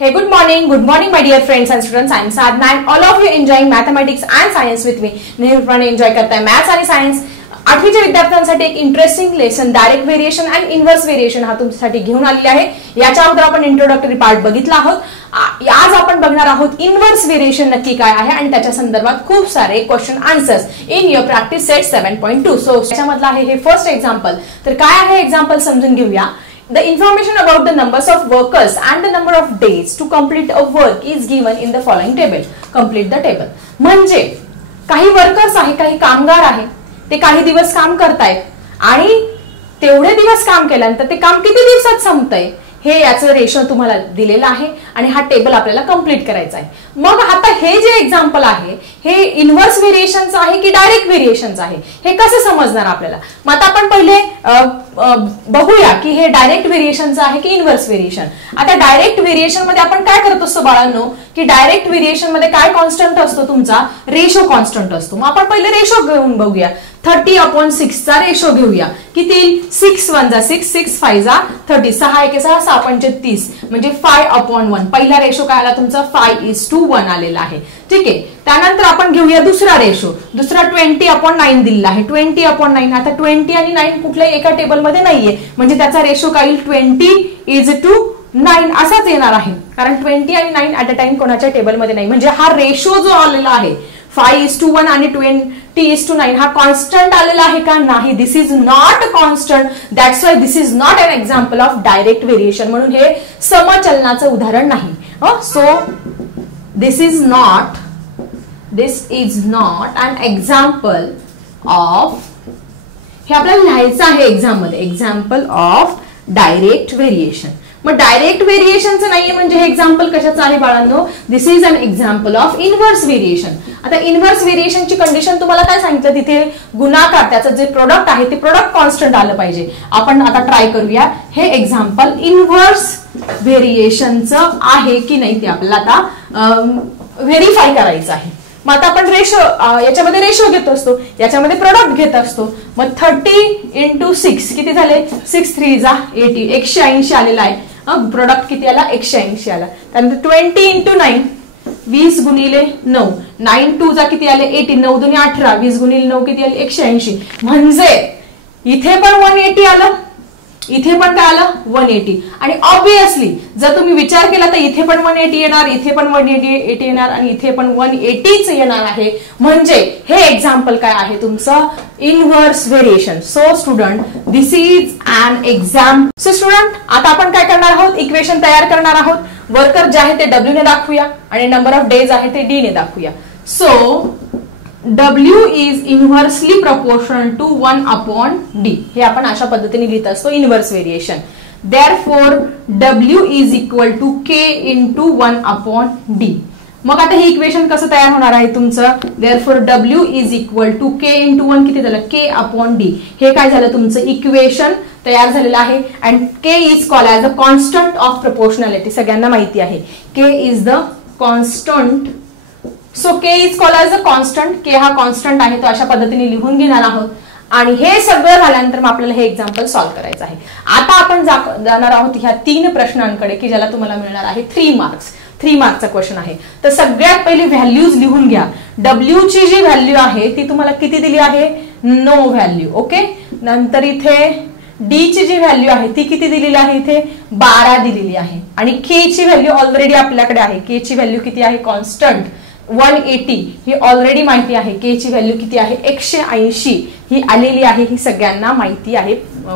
Hey, good morning my dear friends and students. I am Sadhna and all of you enjoying mathematics and science with me. नेहमीप्रमाणे enjoy करताय maths आणि science. आठवीच्या विद्यार्थ्यांसाठी एक interesting lesson direct variation आणि inverse variation हा तुमच्यासाठी घेऊन आलेले आहे. याच्या अगोदर आपण इंट्रोडक्टरी पार्ट बघितला आहोत. आज आपण बघणार आहोत इन्व्हर्स व्हेरिएशन नक्की काय आहे आणि त्याच्या संदर्भात खूप सारे question answers in your practice set 7.2. So त्याच्यामधला आहे हे फर्स्ट एक्झाम्पल. तर काय आहे एक्झाम्पल समजून घेऊया. The information about the numbers of workers and the number of days to complete a work is given in the following table. Complete the table. म्हणजे काही वर्कर्स आहे, काही कामगार आहे, ते काही दिवस काम करतायत आणि तेवढे दिवस काम केल्यानंतर ते काम किती दिवसात संपतंय हे याचं रेशो तुम्हाला दिलेलं आहे आणि हा टेबल आपल्याला कंप्लीट करायचा आहे. मग आता हे जे एक्झाम्पल आहे हे इन्व्हर्स व्हेरिएशनचं आहे की डायरेक्ट व्हेरिएशनचं आहे हे कसं समजणार आपल्याला. मग आता आपण पहिले बघूया की हे डायरेक्ट व्हेरिएशनचं आहे की इन्व्हर्स व्हेरिएशन. आता डायरेक्ट व्हेरिएशन मध्ये आपण काय करत असतो बाळांनो की डायरेक्ट व्हेरिएशन मध्ये काय कॉन्स्टंट असतो तुमचा रेशो कॉन्स्टंट असतो. मग आपण पहिले रेशो घेऊन बघूया. 30/6 चा रेशो घेऊया. किती 6 1 जा 6 6 5 जा 30 6 1 6 6 5 30 म्हणजे 5/1. पहिला रेशो काय आला तुमचा 5:1 आलेला आहे. ठीक आहे. त्यानंतर आपण घेऊया दुसरा रेशो. दुसरा 20/9 दिलेला आहे. 20/9 आता 20 आणि 9 कुठल्याही एका टेबल मध्ये नाहीये म्हणजे त्याचा रेशो काय येईल 20:9 असाच येणार आहे. कारण 20 आणि 9 ऍट अ टाइम कोणाच्या टेबलमध्ये नाही म्हणजे हा रेशो जो आलेला आहे 5:1 आणि 20:9 हा कॉन्स्टंट आलेला आहे का नाही. This is not constant. That's why this is not an example of direct variation. म्हणून हे समचलनाचं उदाहरण नाही. So this is not an example of हे आपल्याला लिहायचं आहे एक्झाम मध्ये एक्झाम्पल ऑफ डायरेक्ट व्हेरिएशन. मग डायरेक्ट व्हेरिएशनचं नाहीये म्हणजे हे एक्झाम्पल कशाचं आहे बाळांनो. This is an example of inverse variation. आता इन्व्हर्स व्हेरिएशनची कंडिशन तुम्हाला काय सांगितलं तिथे गुणाकार त्याचं जे प्रोडक्ट आहे ते प्रोडक्ट कॉन्स्टंट आलं पाहिजे. आपण आता ट्राय करूया हे एक्झाम्पल इन्व्हर्स व्हेरिएशनचं आहे की नाही ते आपल्याला आता व्हेरीफाय करायचं आहे. मग आता आपण रेशो याच्यामध्ये रेशो घेत असतो याच्यामध्ये प्रोडक्ट घेत असतो. मग 30/6 किती झाले 6 3 जा 80 180 आलेला आहे. प्रोडक्ट किती आला 180 आला. त्यानंतर 20/9 20 गुणिले 9 9 2 जा किती आले 80 9 2 18 20 गुणिले 9 किती आले 180 म्हणजे इथे पण 180 आलं इथे पण काय आलं 180. आणि ऑब्विसली जर तुम्ही विचार केला तर इथे पण 180 येणार इथे पण 180 येणार आणि इथे पण 180च येणार आहे. म्हणजे हे एक्झाम्पल काय आहे तुमचं inverse variation. So student this is an example. So student आता आपण काय करणार आहोत इक्वेशन तयार करणार आहोत. वर्कर जे आहे ते W ने दाखवूया आणि नंबर ऑफ डेज आहे ते D ने दाखवूया. So W is inversely proportional to 1/D. हे आपण अशा पद्धतीने लिहित असतो inverse variation. Therefore W is equal to K into 1/D. मग आता हे इक्वेशन कसं तयार होणार आहे तुमचं. Therefore W is equal to K into 1 किती झालं K/D. हे काय झालं तुमचं इक्वेशन तयार झालेलं आहे. And K is called as the constant of proportionality. सगळ्यांना माहिती आहे K is the constant. So K is called as a constant. K हा कॉन्स्टंट आहे तो अशा पद्धतीने लिहून घेणार आहोत. आणि हे सगळं झाल्यानंतर मग आपल्याला हे एक्झाम्पल सॉल्व्ह करायचं आहे. आता आपण जाणार आहोत ह्या 3 प्रश्नांकडे की ज्याला तुम्हाला मिळणार आहे 3 मार्क्स. 3 मार्कचा क्वेश्चन आहे. तर सगळ्यात पहिले व्हॅल्यूज लिहून घ्या. W ची जी व्हॅल्यू आहे ती तुम्हाला किती दिली आहे नो व्हॅल्यू. ओके. नंतर इथे D ची जी व्हॅल्यू आहे ती किती दिलेली आहे इथे 12 दिलेली आहे. आणि K ची व्हॅल्यू ऑलरेडी आपल्याकडे आहे. K ची व्हॅल्यू किती आहे कॉन्स्टंट 180 ही ऑलरेडी माहिती आहे. K ची व्हॅल्यू किती आहे 180 ही आलेली आहे. ही सगळ्यांना माहिती आहे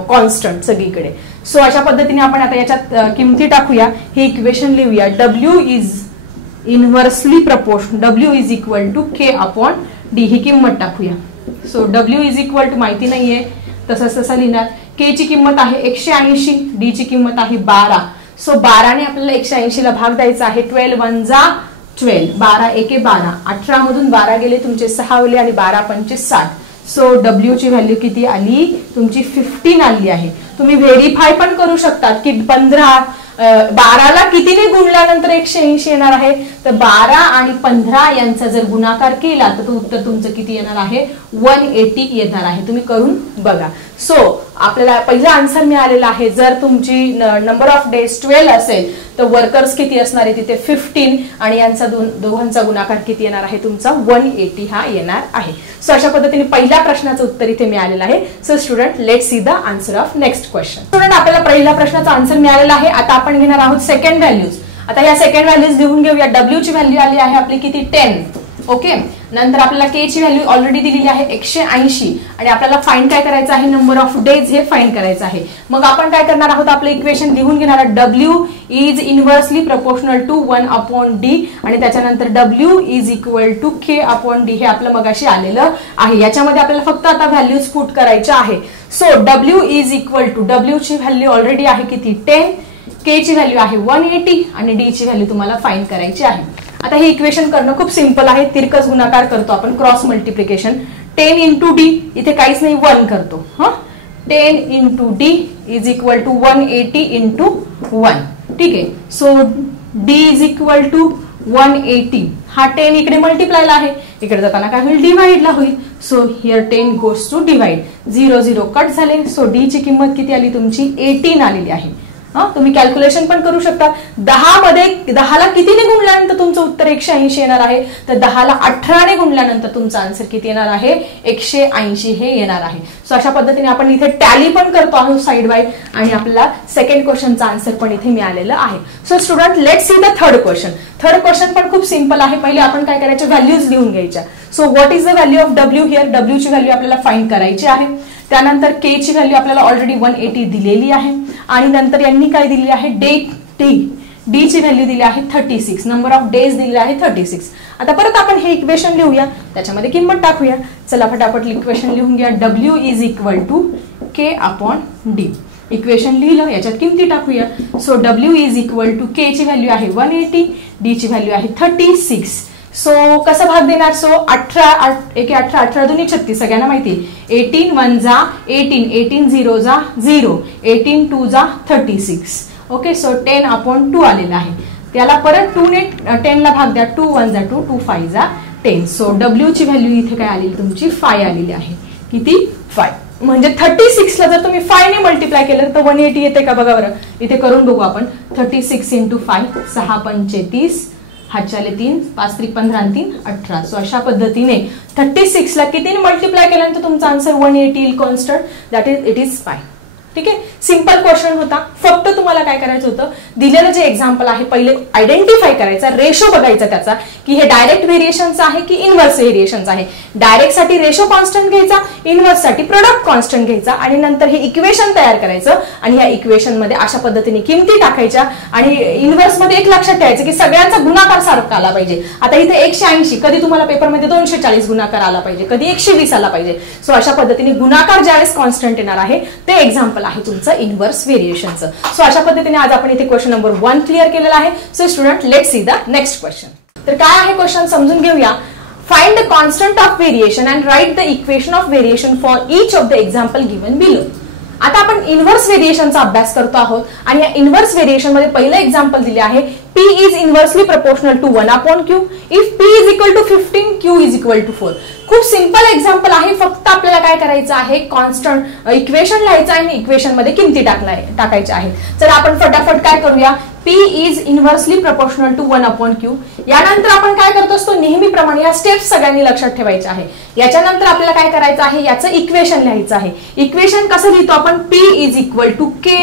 कॉन्स्टंट सगळीकडे. सो अशा पद्धतीने आपण आता याच्यात किमती टाकूया. हे इक्वेशन लिहूया. W is inversely proportion W is equal to K/D ही किंमत टाकूया. So W is equal to माहिती नाहीये तसं लिहिणार. K ची किंमत आहे 180 D ची किंमत आहे 12. सो 12 ने आपल्याला 180 ला भाग द्यायचा आहे. 12 1 जा 12 12 1 12 18 मधून 12 गेले तुमचे 6 उरले आणि 12 5 60. सो W ची व्हॅल्यू किती आली तुमची 15 आली आहे. तुम्ही व्हेरीफाय पण करू शकतात की 15 12ला कितीने गुणल्यानंतर 180 येणार आहे, तर 12 आणि 15 यांचा जर गुणाकार केला तर उत्तर तुमचं किती येणार आहे, 180 येणार आहे. तुम्ही करून बघा. सो आपल्याला पहिला आन्सर मिळालेला आहे. जर तुमची नंबर ऑफ डेज 12 असेल तर वर्कर्स किती असणार आहे तिथे 15 आणि यांचा दोघांचा गुणाकार किती येणार आहे तुमचा 180 हा येणार आहे. सो अशा पद्धतीने पहिल्या प्रश्नाचं उत्तर इथे मिळालेलं आहे. So student let's see the answer of next question. Student आपल्याला पहिल्या प्रश्नाचा आन्सर मिळालेला आहे. आता आपण घेणार आहोत सेकंड व्हॅल्यूज. आता या सेकंड व्हॅल्यूज लिहून घेऊया. डब्ल्यू ची व्हॅल्यू आली आहे आपली किती 10. ओके. नंतर आपल्याला के ची व्हॅल्यू ऑलरेडी दिलेली आहे 180 आणि आपल्याला फाइंड काय करायचं आहे, नंबर ऑफ डेज हे फाइंड करायचं आहे. मग आपण काय करणार आहोत, आपलं इक्वेशन लिहून घेणार आहोत. W is inversely proportional to 1/d आणि त्याच्यानंतर W is equal to k/d हे आपलं मगाशी आलेलं आहे. याच्यामध्ये आपल्याला फक्त आता व्हॅल्यूज पुट करायच्या आहे. So W is equal to W ची व्हॅल्यू ऑलरेडी आहे किती 10, के ची व्हॅल्यू आहे 180 आणि डी ची व्हॅल्यू तुम्हाला फाइंड करायची आहे. आता हे इक्वेशन करणं खूप सिंपल आहे. तिरकस गुणाकार करतो आपण, क्रॉस मल्टिप्लिकेशन. 10 इंटू डी, इथे काहीच नाही 1 करतो. 10 into d is equal to 180 into 1. ठीक आहे. So d is equal to 180. हा 10 इकडे मल्टिप्लायला आहे, इकडे जाताना काय होईल डिवाइडला होईल. So here 10 goes to divide. 0 0 cut झाले. सो डी ची किंमत किती आली तुमची 18 आलेली आहे. तुम्ही कॅल्क्युलेशन पण करू शकता. 10 मध्ये 10ला कितीने गुणल्यानंतर तुमचं उत्तर 180 येणार आहे, तर 10ला 18 ने गुणल्यानंतर तुमचा आन्सर किती येणार आहे 180 हे येणार आहे. सो अशा पद्धतीने आपण इथे टॅली पण करतो आहोत साइड बाय आणि आपल्याला सेकंड क्वेश्चनचा आन्सर पण इथे मिळालेलं आहे. So student let's see the third question. Third question पण खूप सिंपल आहे. पहिले आपण काय करायचे, व्हॅल्यूज लिहून घ्यायच्या. So what is the value of W here, W ची व्हॅल्यू आपल्याला फाइंड करायची आहे. त्यानंतर के ची व्हॅल्यू आपल्याला ऑलरेडी 180 दिलेली आहे आणि नंतर यांनी काय दिली आहे डी ची व्हॅल्यू दिली आहे 36, नंबर ऑफ डेज दिले आहे 36. आता परत आपण हे इक्वेशन लिहूया, त्याच्यामध्ये किंमत टाकूया. चला फटाफट इक्वेशन लिहून घ्या. W is equal to k/d. Equation लिहिलं, याच्यात किमती टाकूया. So W is equal to k ची व्हॅल्यू आहे 180, डी ची व्हॅल्यू आहे 36. सो कसं भाग देणार, सो 18 1 18 18 2 36 सगळ्यांना माहिती. 18 1 जा 18, 18 0 जा 0, 18 2 जा 36. ओके. सो 10/2 आलेला आहे. त्याला परत 2 ने 10 ला भाग द्या. 2 1 जा 2, 2 5 जा 10. सो डब्ल्यू ची व्हॅल्यू इथे काय आलेली तुमची 5 आलेली आहे. किती 5. म्हणजे 36 ला जर तुम्ही 5 ने मल्टिप्लाय केलं तर 180 येते का बघा बरं. इथे करून बघू आपण. 36 इंटू 5, 6 पंचे 30, हातच्याले 3, 5 3 15 आणि 3 18. सो अशा पद्धतीने 36 ला कितीने मल्टिप्लाय केल्यानंतर तुमचा आन्सर 180 येईल constant. That is it is 5. ठीक आहे. सिंपल क्वेश्चन होता. फक्त तुम्हाला काय करायचं होतं, दिलेलं जे एक्झाम्पल आहे पहिले आयडेंटिफाय करायचा, रेशो बघायचा त्याचा की हे डायरेक्ट व्हेरिएशनचं आहे की इनव्हर्स व्हेरिएशनचं आहे. डायरेक्ट साठी रेशो कॉन्स्टंट घ्यायचा, इनव्हर्स साठी प्रोडक्ट कॉन्स्टंट घ्यायचा आणि नंतर हे इक्वेशन तयार करायचं आणि या इक्वेशन मध्ये अशा पद्धतीने किमती टाकायच्या आणि इनव्हर्स मध्ये एक लक्षात ठेवायचं की सगळ्यांचा गुणाकार सारखा आला पाहिजे. आता इथे 180, कधी तुम्हाला पेपरमध्ये 240 गुणाकार आला पाहिजे, कधी 120 आला पाहिजे. सो अशा पद्धतीने गुणाकार ज्यावेळेस कॉन्स्टंट येणार आहे ते एक्झाम्पल आहे तुमचं इनव्हर्स व्हेरिएशनचं. सो अशा पद्धतीने आज आपण इथे क्वेश्चन नंबर 1 क्लिअर केलेला आहे. So student let's see the next question. तर काय आहे क्वेश्चन समजून घेऊया. Find the constant of variation and write the equation of variation for each of the example given below. आता आपण इनव्हर्स व्हेरिएशनचा अभ्यास करतो आहोत आणि या इनव्हर्स व्हेरिएशन मध्ये पहिलं एक्झाम्पल दिले आहे P is inversely proportional to 1/q if P is equal to 15, Q is equal to 4. खूप सिंपल एक्झाम्पल आहे. फक्त आपल्याला काय करायचं आहे, कॉन्स्टंट इक्वेशन लिहायचं आणि इक्वेशन मध्ये किमती टाकायच्या आहेत. तर आपण फटाफट काय करूया. P is inversely proportional to 1/q. यानंतर आपण काय करतो असतो, नेहमीप्रमाणे या स्टेप्स सगळ्यांनी लक्षात ठेवायच्या आहे. याच्यानंतर आपल्याला काय करायचं आहे, याचं इक्वेशन लिहायचं आहे. इक्वेशन कसं लिहितो आपण, P is equal to k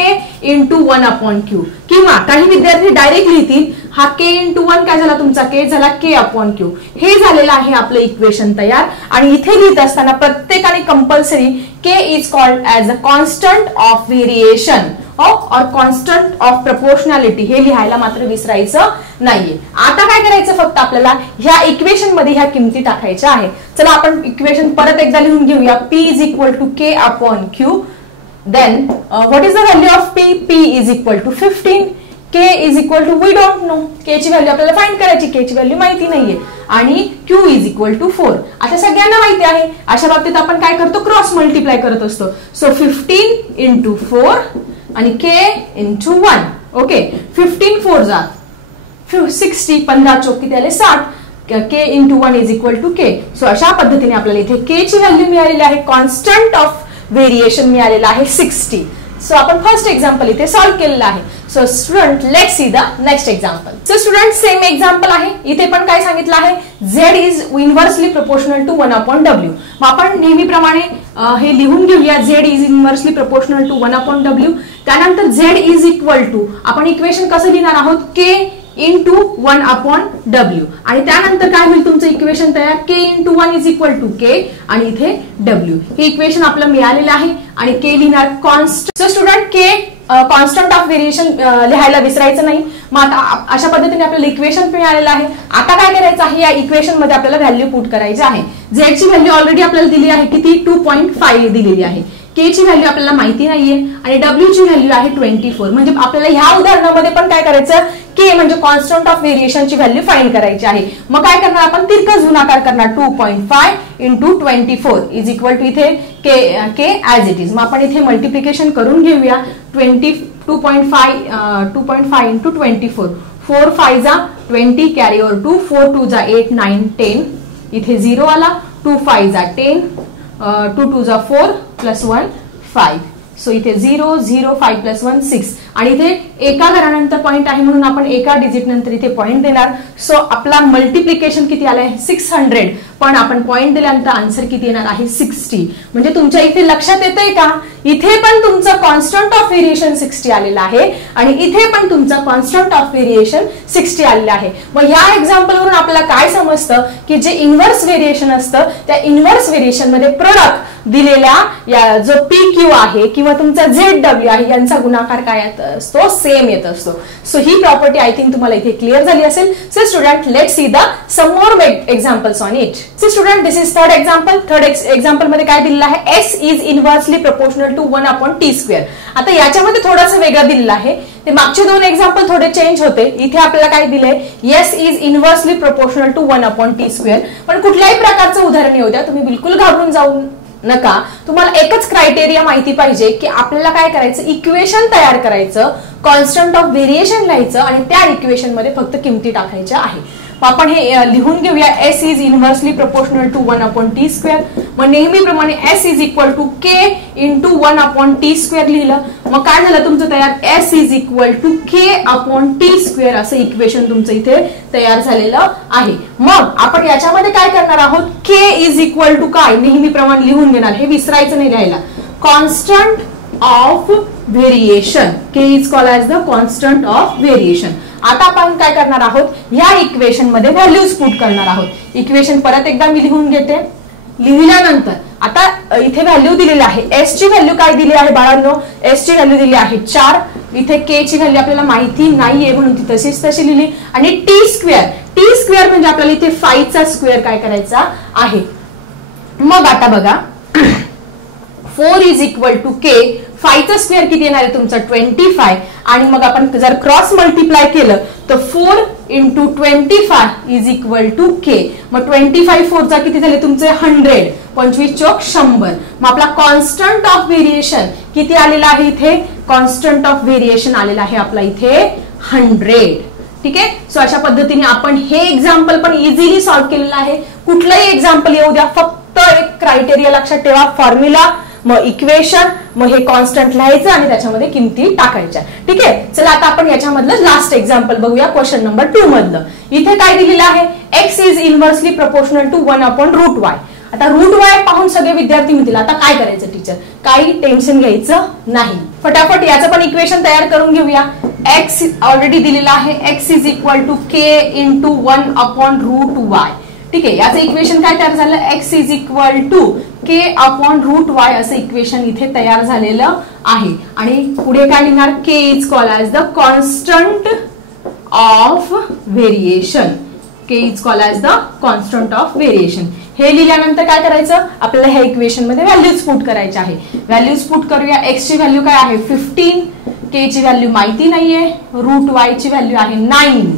into 1/q किंवा काही विद्यार्थी डायरेक्ट लिहितील हा k into 1 काय झाला तुमचा, k झाला k/q. हे झालेलं आहे आपलं इक्वेशन तयार. आणि इथे लिहित असताना प्रत्येकाने compulsory k is called as a constant of variation or constant of proportionality हे लिहायला मात्र विसरायचं नाहीये. आता काय करायचं, फक्त आपल्याला ह्या इक्वेशन मध्ये ह्या किमती टाकायच्या आहेत. चला आपण इक्वेशन परत एकदा लिहून घेऊया. P is equal to k/q. Then what is the value of P? P is equal to 15. K is equal to we don't know. K ची व्हॅल्यू आपल्याला फाइंड करायची, K ची व्हॅल्यू माहिती नाहीये. आणि Q is equal to 4 आता सगळ्यांना माहिती आहे. अशा बाबतीत आपण काय करतो, क्रॉस मल्टिप्लाय करत असतो. सो 15 into 4 आणि K into 1 ओके 15 4 जा 60, 15 चौक किती आले 60, k into 1 is equal to k. So अशा पद्धतीने आपल्याला इथे के ची व्हॅल्यू मिळालेली आहे, कॉन्स्टंट ऑफ व्हेरिएशन मिळालेला आहे 60. सो आपण फर्स्ट एक्झाम्पल इथे सॉल्व्ह केलेलं आहे. So student let's see the next example. So student same example आहे, इथे पण काय सांगितलं आहे z is inversely proportional to 1/w. मग आपण नेहमीप्रमाणे हे लिहून घेऊया, z is inversely proportional to 1/w. त्यानंतर z इज इक्वल टू आपण इक्वेशन कसं लिहिणार आहोत k इंटू 1/w आणि त्यानंतर काय होईल तुमचं इक्वेशन तयार, k into 1 is equal to k आणि इथे w. हे इक्वेशन आपलं मिळालेलं आहे आणि k लिहिणार constant. So student k constant of variation लिहायला विसरायचं नाही. मग आता अशा पद्धतीने आपल्याला इक्वेशन मिळालेलं आहे. आता काय करायचं आहे, या इक्वेशन मध्ये आपल्याला व्हॅल्यू पुट करायची आहे. z ची व्हॅल्यू ऑलरेडी आपल्याला दिली आहे, किती 2.5 दिलेली आहे. k ची व्हॅल्यू आपल्याला माहिती नाहीये आणि w ची व्हॅल्यू आहे 24. म्हणजे आपल्याला ह्या उदाहरणामध्ये पण काय करायचं, k म्हणजे कॉन्स्टंट ऑफ व्हेरिएशनची व्हॅल्यू फाइंड करायची आहे. मग काय करणार आपण, तिरकस गुणाकार करणार 2.5 इंटू 24 इज इक्वल टू इथे k ऍज इट इज. मग आपण इथे मल्टिप्लिकेशन करून घेऊया. 2.5 इंटू 24, 4 5 जा 20 कॅरी ओव्हर 2, 4 2 जा 8 9 10 इथे 0 आला, 2 5 जा 10, 2 2 जा 4 प्लस 1 5. सो इथे 0 0 5 प्लस 1 6 आणि इथे एका घरानंतर पॉइंट आहे म्हणून आपण एका डिजिट नंतर इथे पॉइंट देणार. सो आपला मल्टिप्लिकेशन किती आलाय 600, पण आपण पॉइंट दिल्यानंतर आन्सर किती येणार आहे 60. म्हणजे तुमच्या इथे लक्षात येतंय का, इथे पण तुमचं कॉन्स्टंट ऑफ व्हेरिएशन 60 आलेलं आहे आणि इथे पण तुमचं कॉन्स्टंट ऑफ व्हेरिएशन 60 आलेलं आहे. मग या एक्झाम्पल वरून आपल्याला काय समजतं की जे इनव्हर्स व्हेरिएशन असतं त्या इनव्हर्स व्हेरिएशन मध्ये प्रोडक्ट दिलेल्या जो PQ आहे किंवा तुमचा ZW आहे यांचा गुणाकार काय असतो, सेम येत असतो. सो ही प्रॉपर्टी आय थिंक तुम्हाला इथे क्लिअर झाली असेल. So student let's see the some more examples on it. So student this is third example. Third example मध्ये काय दिलेलं आहे, s is inversely proportional to 1/t². आता याच्यामध्ये थोडंसं वेगळं दिलेलं आहे, ते मागचे दोन एक्झाम्पल थोडे चेंज होते. इथे आपल्याला काय दिलंय, s is inversely proportional to 1/t². पण कुठल्याही प्रकारचं उदाहरण येऊ द्या, तुम्ही बिलकुल घाबरून जाऊ नका. तुम्हाला एकच क्रायटेरिया माहिती पाहिजे की आपल्याला काय करायचं, इक्वेशन तयार करायचं, कॉन्स्टंट ऑफ व्हेरिएशन लिहायचं आणि त्या इक्वेशन मध्ये फक्त किमती टाकायच्या आहे. आपण हे लिहून घेऊया, s is inversely proportional to 1/t². मग नेहमीप्रमाणे s is equal to k into 1/t² लिहिलं. मग काय झालं तुमचं तयार, s is equal to k/t² असं इक्वेशन तुमचं इथे तयार झालेलं आहे. मग आपण याच्यामध्ये काय करणार आहोत, k इज इक्वल टू काय नेहमीप्रमाणे लिहून घेणार, हे विसरायचं नाही लिहायला, constant of variation. k is called as the constant of variation. आता आपण काय करणार आहोत, या इक्वेशन मध्ये व्हॅल्यूज पुट करणार आहोत. इक्वेशन परत एकदा मी लिहून घेते. लिहिल्यानंतर आता इथे व्हॅल्यू दिलेली आहे, s ची व्हॅल्यू काय दिली आहे बाळांनो, s ची व्हॅल्यू दिली आहे 4. इथे k ची व्हॅल्यू आपल्याला माहिती नाहीये म्हणून ती तशीच तशी लिहिली. आणि t² म्हणजे आपल्याला इथे 5 चा स्क्वेअर काय करायचा आहे. मग आता बघा 4 इज इक्वल टू k, 5 चा स्क्वेअर किती येणार आहे तुमचा 25. आणि मग आपण जर क्रॉस मल्टिप्लाय केलं तर 4 into 25 is equal to k. मग 25 4 चा किती झाले तुमचे 100, 25 चौक 100. मग आपला कॉन्स्टंट ऑफ व्हेरिएशन किती आलेला आहे, इथे कॉन्स्टंट ऑफ व्हेरिएशन आलेला आहे आपला इथे 100. ठीक आहे. सो अशा पद्धतीने आपण हे एक्झाम्पल पण इझिली सॉल्व्ह केलेलं आहे. कुठलंही एक्झाम्पल येऊ द्या, फक्त एक क्रायटेरिया लक्षात ठेवा, फॉर्म्युला मग इक्वेशन मग हे कॉन्स्टंट लिहायचं आणि त्याच्यामध्ये किमती टाकायच्या. ठीक आहे. चला आता आपण याच्यामधलं लास्ट एक्झाम्पल बघूया, क्वेश्चन नंबर 2 मधलं. इथे काय दिलेलं आहे, x is inversely proportional to 1/√y. आता √y पाहून सगळे विद्यार्थी म्हणतील आता काय करायचं टीचर, काही टेन्शन घ्यायचं नाही, फटाफट याचं पण इक्वेशन तयार करून घेऊया. x ऑलरेडी दिलेला आहे, x is equal to k into 1/√y. ठीक आहे. याचं इक्वेशन काय तयार झालं, x is equal to k/√y असं इक्वेशन इथे तयार झालेलं आहे. आणि पुढे काय लिहिणार, k is called as the constant of variation. k is called as the constant of variation. हे लिहिल्यानंतर काय करायचं, आपल्याला ह्या इक्वेशन मध्ये व्हॅल्यूज पुट करायचे आहे. व्हॅल्यूज पुट करूया. x ची व्हॅल्यू काय आहे 15, k ची व्हॅल्यू माहिती नाहीये, √y ची व्हॅल्यू आहे 9.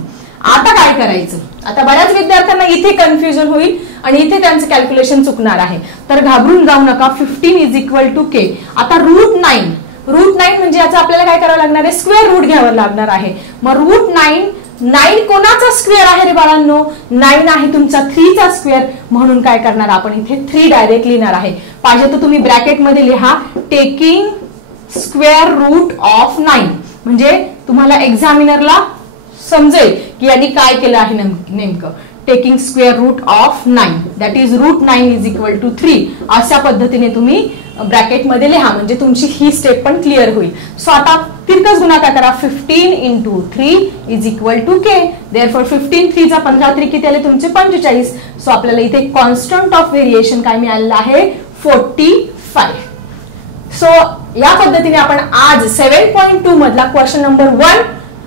आता काय करायचं, आता बऱ्याच विद्यार्थ्यांना इथे कन्फ्युजन होईल आणि इथे त्यांचं कॅल्क्युलेशन चुकणार आहे, तर घाबरून जाऊ नका. 15 इज इक्वल टू k. आता √9 √9 म्हणजे याचा आपल्याला काय करावं लागणार आहे, स्क्वेअर रूट घ्यावं लागणार आहे. मग √9 कोणाचा स्क्वेअर आहे रे बाळांनो, 9 आहे तुमचा 3 चा स्क्वेअर, म्हणून काय करणार आपण इथे 3 डायरेक्ट लिहिणार आहे. पाहिजे तर तुम्ही ब्रॅकेट मध्ये लिहा टेकिंग स्क्वेअर रूट ऑफ 9, म्हणजे तुम्हाला एक्झामिनरला समजेल की यांनी काय केलं आहे नेमकं. Taking square root of 9 that is √9 is equal to 3, अशा पद्धतीने तुम्ही ब्रॅकेट मध्ये लिहा, म्हणजे तुमची ही स्टेप पण क्लिअर होईल. सो आता तिरकस गुणाकार करा, 15 into 3 is equal to k. Therefore 15 3 चा 15 3 किती आले तुमचे 45. सो आपल्याला इथे कॉन्स्टंट ऑफ व्हेरिएशन काय मिळालेलं आहे 45. सो या पद्धतीने आपण आज 7.2 मधला क्वेश्चन नंबर 1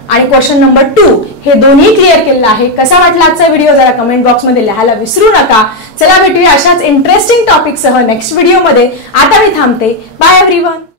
आणि क्वेश्चन नंबर 2 हे दोन्ही क्लिअर केलेलं आहे. कसा वाटला आजचा व्हिडिओ जरा कमेंट बॉक्स मध्ये लिहायला विसरू नका. चला भेटूया अशाच इंटरेस्टिंग टॉपिक सह नेक्स्ट व्हिडिओ मध्ये. आता मी थांबते. Bye everyone.